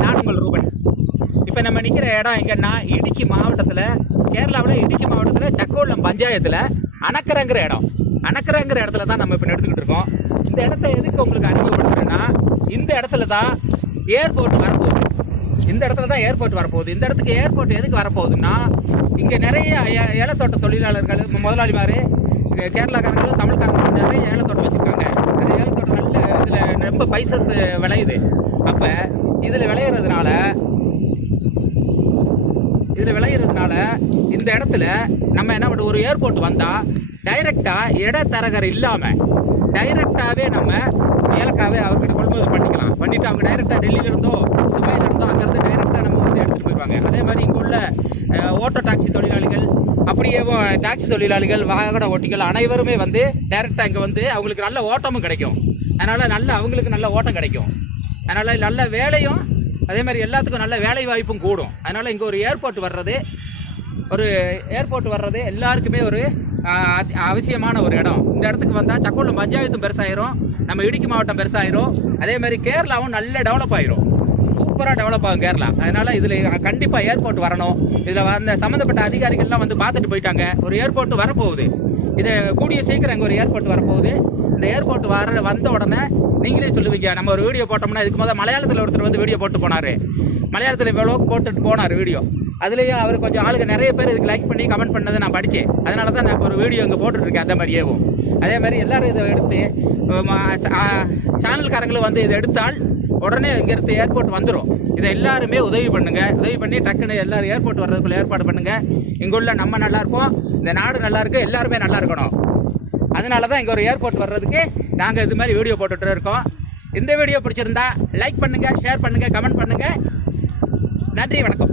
நான் உங்கள் ரூபன். இப்போ நம்ம நிற்கிற இடம் எங்கன்னா இடுக்கி மாவட்டத்தில், கேரளாவில் இடுக்கி மாவட்டத்தில் சக்கோல்லம் பஞ்சாயத்தில் அணக்கரங்கிற இடம். அணக்கரங்கிற இடத்துல தான் நம்ம இப்போ எடுத்துக்கிட்டு இருக்கோம். இந்த இடத்த எதுக்கு உங்களுக்கு அறிமுகப்படுத்துறேன்னா, இந்த இடத்துல தான் ஏர்போர்ட் வரப்போகுது. இந்த இடத்துல தான் ஏர்போர்ட் வரப்போகுது. இந்த இடத்துக்கு ஏர்போர்ட் எதுக்கு வரப்போகுதுன்னா, இங்கே நிறைய ஏலத்தோட்ட தொழிலாளர்கள், முதலாளிமார், கேரளாக்காரங்களும் தமிழ்காரங்களும் நிறைய ஏலத்தோட்டம் வச்சுருக்காங்க. நிறைய ஏலத்தோட்டம் நல்ல இதில் ரொம்ப பைசஸ் விளையுது. அப்போ இதில் விளையிறதுனால இந்த இடத்துல நம்ம என்ன பண்ணுறோம், ஒரு ஏர்போர்ட் வந்தால் டைரெக்டாக இடத்தரகர் இல்லாமல் டைரெக்டாகவே நம்ம ஏலக்காவே அவர்கிட்ட கொள்முதல் பண்ணிட்டு அவங்க டைரெக்டாக டெல்லியிலேருந்தோ துபாயிலிருந்தோ அங்கேருந்து டைரெக்டாக நம்ம வந்து எடுத்துகிட்டு போயிடுவாங்க. அதே மாதிரி இங்கே உள்ள ஓட்டோ டாக்ஸி தொழிலாளிகள், அப்படியே டாக்ஸி தொழிலாளிகள், வாகன ஓட்டிகள் அனைவருமே வந்து டைரெக்டாக இங்கே வந்து அவங்களுக்கு நல்ல ஓட்டமும் கிடைக்கும். அதனால் அவங்களுக்கு நல்ல ஓட்டம் கிடைக்கும். அதனால் நல்ல வேலையும், அதே மாதிரி எல்லாத்துக்கும் நல்ல வேலை வாய்ப்பும் கூடும். அதனால் இங்கே ஒரு ஏர்போர்ட் வர்றது எல்லாருக்குமே ஒரு அவசியமான ஒரு இடம். இந்த இடத்துக்கு வந்தால் சக்கோல்லம் பஞ்சாயத்தும் பெருசாயிரும், நம்ம இடுக்கி மாவட்டம் பெருசாயிரும், அதே மாதிரி கேரளாவும் நல்ல டெவலப் ஆயிரும், சூப்பராக டெவலப் ஆகும் கேரளா. அதனால் இதில் கண்டிப்பாக ஏர்போர்ட் வரணும். இதில் வந்த சம்மந்தப்பட்ட அதிகாரிகள்லாம் வந்து பார்த்துட்டு போயிட்டாங்க. ஒரு ஏர்போர்ட் வரப்போகுது. இதை கூடிய சீக்கிரம் இங்கே ஒரு ஏர்போர்ட் வரப்போகுது. இந்த ஏர்போர்ட் வந்த உடனே நீங்களே சொல்லுவீங்க, நம்ம ஒரு வீடியோ போட்டோம்னா, இதுக்கு முதல் மலையாளத்தில் ஒருத்தர் வந்து வீடியோ போட்டு போனார். மலையாளத்தில் இவ்வளோக்கு போட்டுட்டு போனார் வீடியோ. அதுலேயும் அவர் கொஞ்சம் ஆளுங்க நிறைய பேர் இதுக்கு லைக் பண்ணி கமெண்ட் பண்ணதை நான் படித்தேன். அதனால தான் நான் இப்போ ஒரு வீடியோ இங்கே போட்டுட்ருக்கேன். அந்த மாதிரியேவும் அதே மாதிரி எல்லோரும் இதை எடுத்து சேனல்காரங்களும் வந்து இதை எடுத்தால் உடனே இங்கேருந்து ஏர்போர்ட் வந்துடும். இதை எல்லாருமே உதவி பண்ணி டக்குன்னு எல்லோரும் ஏர்போர்ட் வர்றதுக்குள்ள ஏற்பாடு பண்ணுங்கள். இங்குள்ள நம்ம நல்லா இருப்போம், இந்த நாடு நல்லா இருக்கு, எல்லாருமே நல்லா இருக்கணும். அதனால தான் இங்கே ஒரு ஏர்போர்ட் வர்றதுக்கு நாங்கள் இது மாதிரி வீடியோ போட்டுகிட்டு இருக்கோம். இந்த வீடியோ பிடிச்சிருந்தா லைக் பண்ணுங்கள், ஷேர் பண்ணுங்கள், கமெண்ட் பண்ணுங்கள். நன்றி, வணக்கம்.